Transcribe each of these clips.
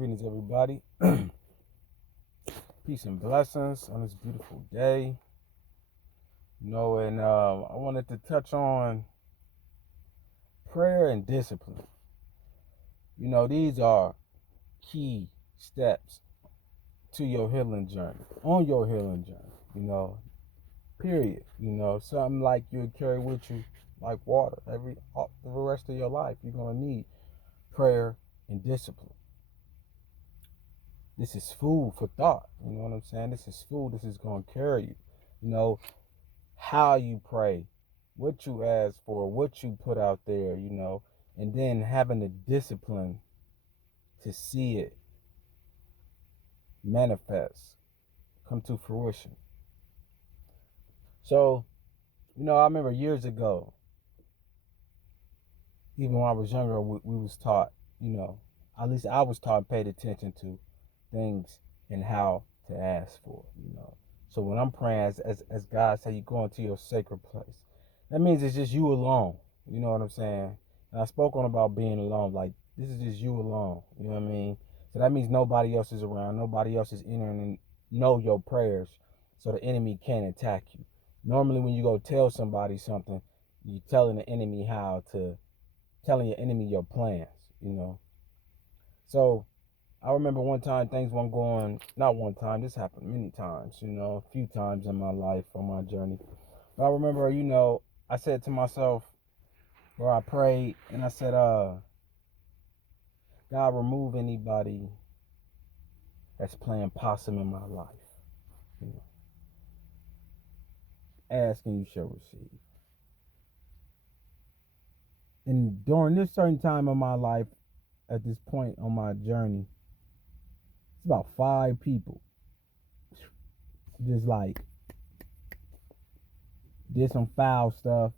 Greetings, everybody. Peace and blessings on this beautiful day. And I wanted to touch on prayer and discipline. These are key steps to your healing journey, on your healing journey, period. Something like you'll carry with you like water for the rest of your life. You're going to need prayer and discipline. This is food for thought. You know what I'm saying? This is food. This is going to carry you. How you pray, what you ask for, what you put out there, and then having the discipline to see it manifest, come to fruition. So, I remember years ago, even when I was younger, we was taught, at least I was taught, paid attention to things and how to ask for. So when I'm praying, as God said, you go into your sacred place. That means it's just you alone. You know what I'm saying? And I spoke on about being alone. Like, this is just you alone. You know what I mean? So that means nobody else is around. Nobody else is entering and know your prayers so the enemy can't attack you. Normally when you go tell somebody something, you're telling the enemy telling your enemy your plans. So I remember one time things weren't going, not one time, this happened many times, a few times in my life on my journey. But I remember, I said to myself, or I prayed, and I said, God, remove anybody that's playing possum in my life. Ask and you shall receive. And during this certain time of my life, at this point on my journey, it's about 5 people just like did some foul stuff,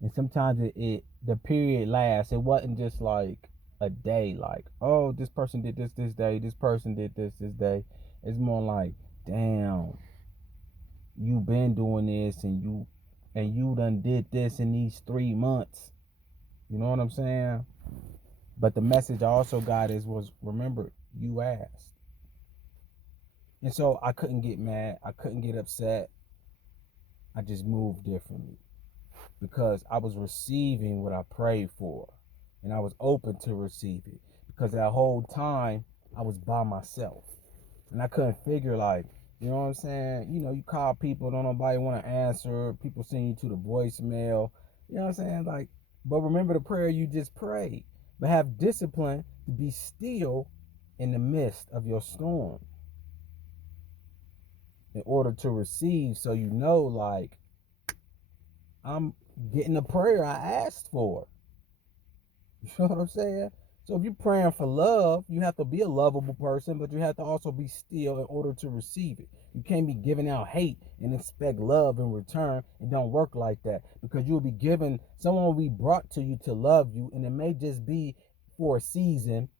and sometimes the period lasts. It wasn't just like a day, like, oh, this person did this day, this person did this day. It's more like, damn, you been doing this, and you done did this in these 3 months. You know what I'm saying? But the message I also got was remember, you asked. And so I couldn't get mad. I couldn't get upset. I just moved differently because I was receiving what I prayed for, and I was open to receive it, because that whole time I was by myself and I couldn't figure, like, you know what I'm saying? You call people, don't nobody want to answer. People send you to the voicemail. You know what I'm saying? Like, but remember the prayer you just prayed. But have discipline to be still in the midst of your storm in order to receive, so like, I'm getting the prayer I asked for. You know what I'm saying? So if you're praying for love, you have to be a lovable person, but you have to also be still in order to receive it. You can't be giving out hate and expect love in return. It don't work like that, because you'll be given, someone will be brought to you to love you, and it may just be for a season,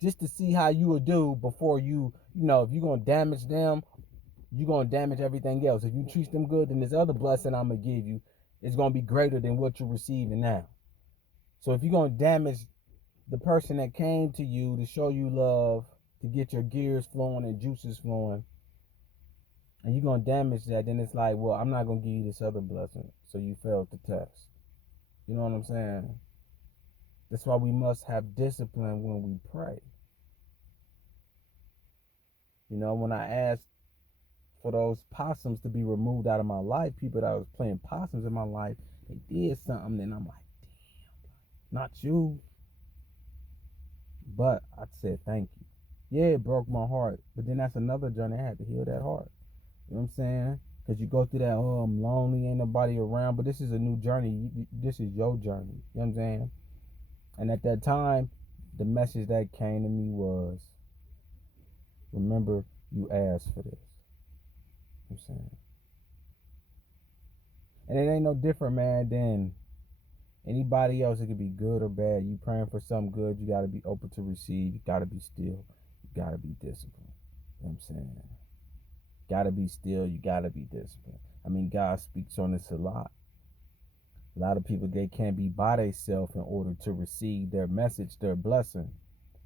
just to see how you will do before if you're going to damage them, you're going to damage everything else. If you treat them good, then this other blessing I'm going to give you is going to be greater than what you're receiving now. So if you're going to damage the person that came to you to show you love, to get your gears flowing and juices flowing, and you're going to damage that, then it's like, well, I'm not going to give you this other blessing, so you failed the test. You know what I'm saying? That's why we must have discipline when we pray. When I asked for those possums to be removed out of my life, people that was playing possums in my life, they did something, and I'm like, damn, not you. But I said thank you. Yeah, it broke my heart, but then that's another journey. I had to heal that heart. You know what I'm saying? Because you go through that, oh, I'm lonely, ain't nobody around, but this is a new journey. This is your journey. You know what I'm saying? And at that time, the message that came to me was, remember, you asked for this. You know what I'm saying? And it ain't no different, man, than anybody else. It could be good or bad. You praying for something good, you got to be open to receive. You got to be still. You got to be disciplined. You know what I'm saying? Got to be still. You got to be disciplined. I mean, God speaks on this a lot. A lot of people, they can't be by themselves in order to receive their message, their blessing.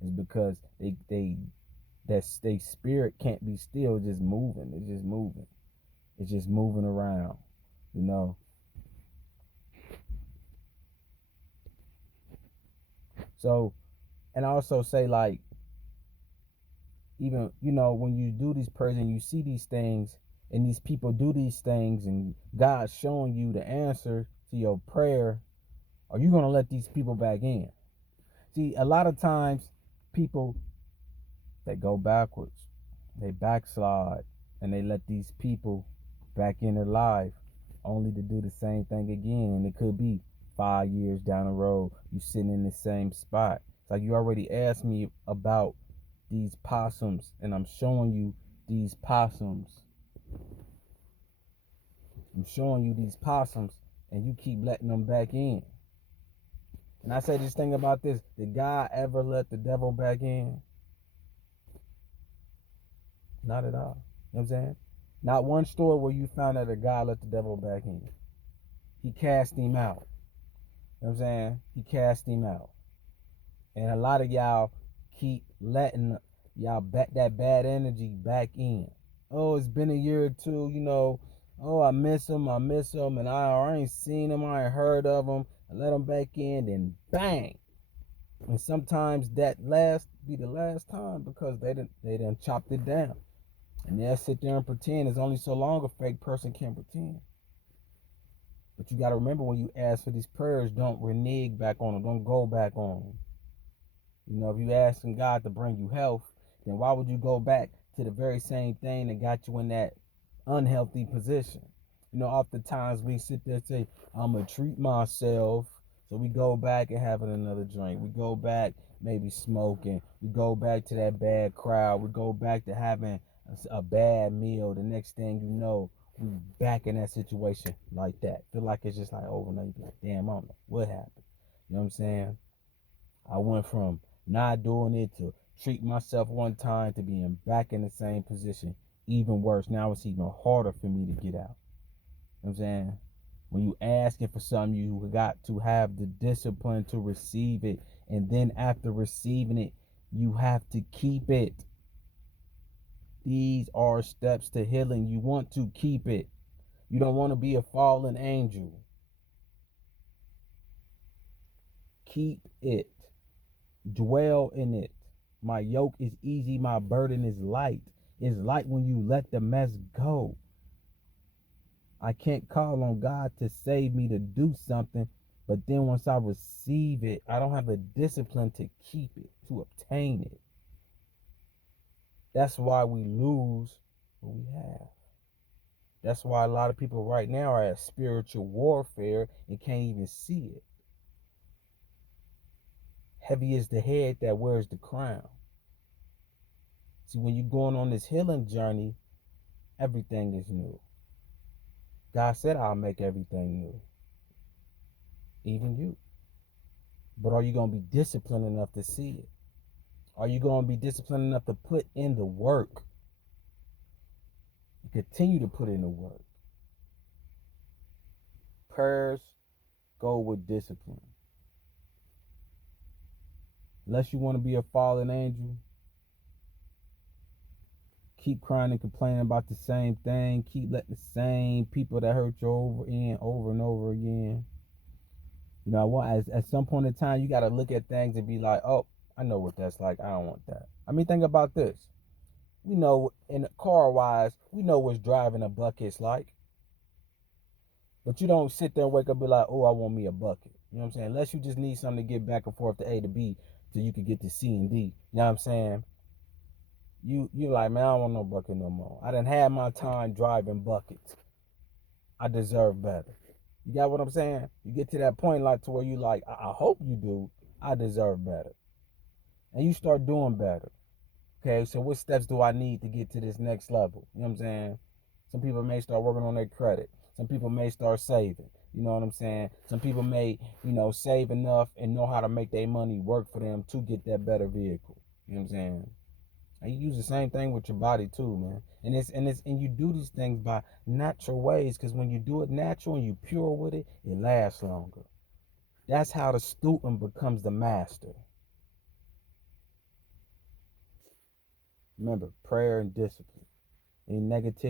It's because that they spirit can't be still. It's just moving. It's just moving. It's just moving around. You know. So, and I also say like, even when you do these prayers and you see these things and these people do these things and God's showing you the answer to your prayer, are you gonna let these people back in? See, a lot of times people, they go backwards, they backslide, and they let these people back in their life only to do the same thing again. And it could be 5 years down the road, you sitting in the same spot. It's like you already asked me about these possums, and I'm showing you these possums. I'm showing you these possums, and you keep letting them back in. And I say this thing about this: did God ever let the devil back in? Not at all. You know what I'm saying? Not one story where you found that a God let the devil back in. He cast him out. You know what I'm saying? He cast him out. And a lot of y'all keep letting y'all back that bad energy back in. Oh, it's been a year or two, Oh, I miss him, and I ain't seen him, I ain't heard of him. I let him back in, then bang. And sometimes that be the last time because they done chopped it down. And they'll sit there and pretend. It's only so long a fake person can pretend. But you got to remember, when you ask for these prayers, don't renege back on them. Don't go back on them. If you asking God to bring you health, then why would you go back to the very same thing that got you in that unhealthy position? Oftentimes we sit there and say, I'm going to treat myself. So we go back and having another drink. We go back maybe smoking. We go back to that bad crowd. We go back to having a bad meal. The next thing you know, we back in that situation like that. Feel like it's just like overnight. Like, damn, I don't know what happened. You know what I'm saying? I went from not doing it to treat myself one time to being back in the same position. Even worse. Now it's even harder for me to get out. You know what I'm saying? When you asking for something, you got to have the discipline to receive it. And then after receiving it, you have to keep it. These are steps to healing. You want to keep it. You don't want to be a fallen angel. Keep it. Dwell in it. My yoke is easy. My burden is light. It's light when you let the mess go. I can't call on God to save me to do something, but then once I receive it, I don't have the discipline to keep it, to obtain it. That's why we lose what we have. That's why a lot of people right now are at spiritual warfare and can't even see it. Heavy is the head that wears the crown. See, when you're going on this healing journey, everything is new. God said, I'll make everything new. Even you. But are you going to be disciplined enough to see it? Are you going to be disciplined enough to put in the work? Continue to put in the work. Prayers go with discipline. Unless you want to be a fallen angel, keep crying and complaining about the same thing. Keep letting the same people that hurt you over and over again. At some point in time, you got to look at things and be like, oh, I know what that's like. I don't want that. I mean, think about this. We know, in car wise, we know what's driving a bucket's like. But you don't sit there and wake up and be like, oh, I want me a bucket. You know what I'm saying? Unless you just need something to get back and forth to A to B so you can get to C and D. You know what I'm saying? You're like, man, I don't want no bucket no more. I done had my time driving buckets. I deserve better. You got what I'm saying? You get to that point like to where you like, I hope you do. I deserve better. And you start doing better. Okay, so what steps do I need to get to this next level? You know what I'm saying? Some people may start working on their credit. Some people may start saving. You know what I'm saying? Some people may, save enough and know how to make their money work for them to get that better vehicle. You know what I'm saying? And you use the same thing with your body too, man. And you do these things by natural ways, because when you do it natural and you pure with it, it lasts longer. That's how the student becomes the master. Remember, prayer and discipline. Any negativity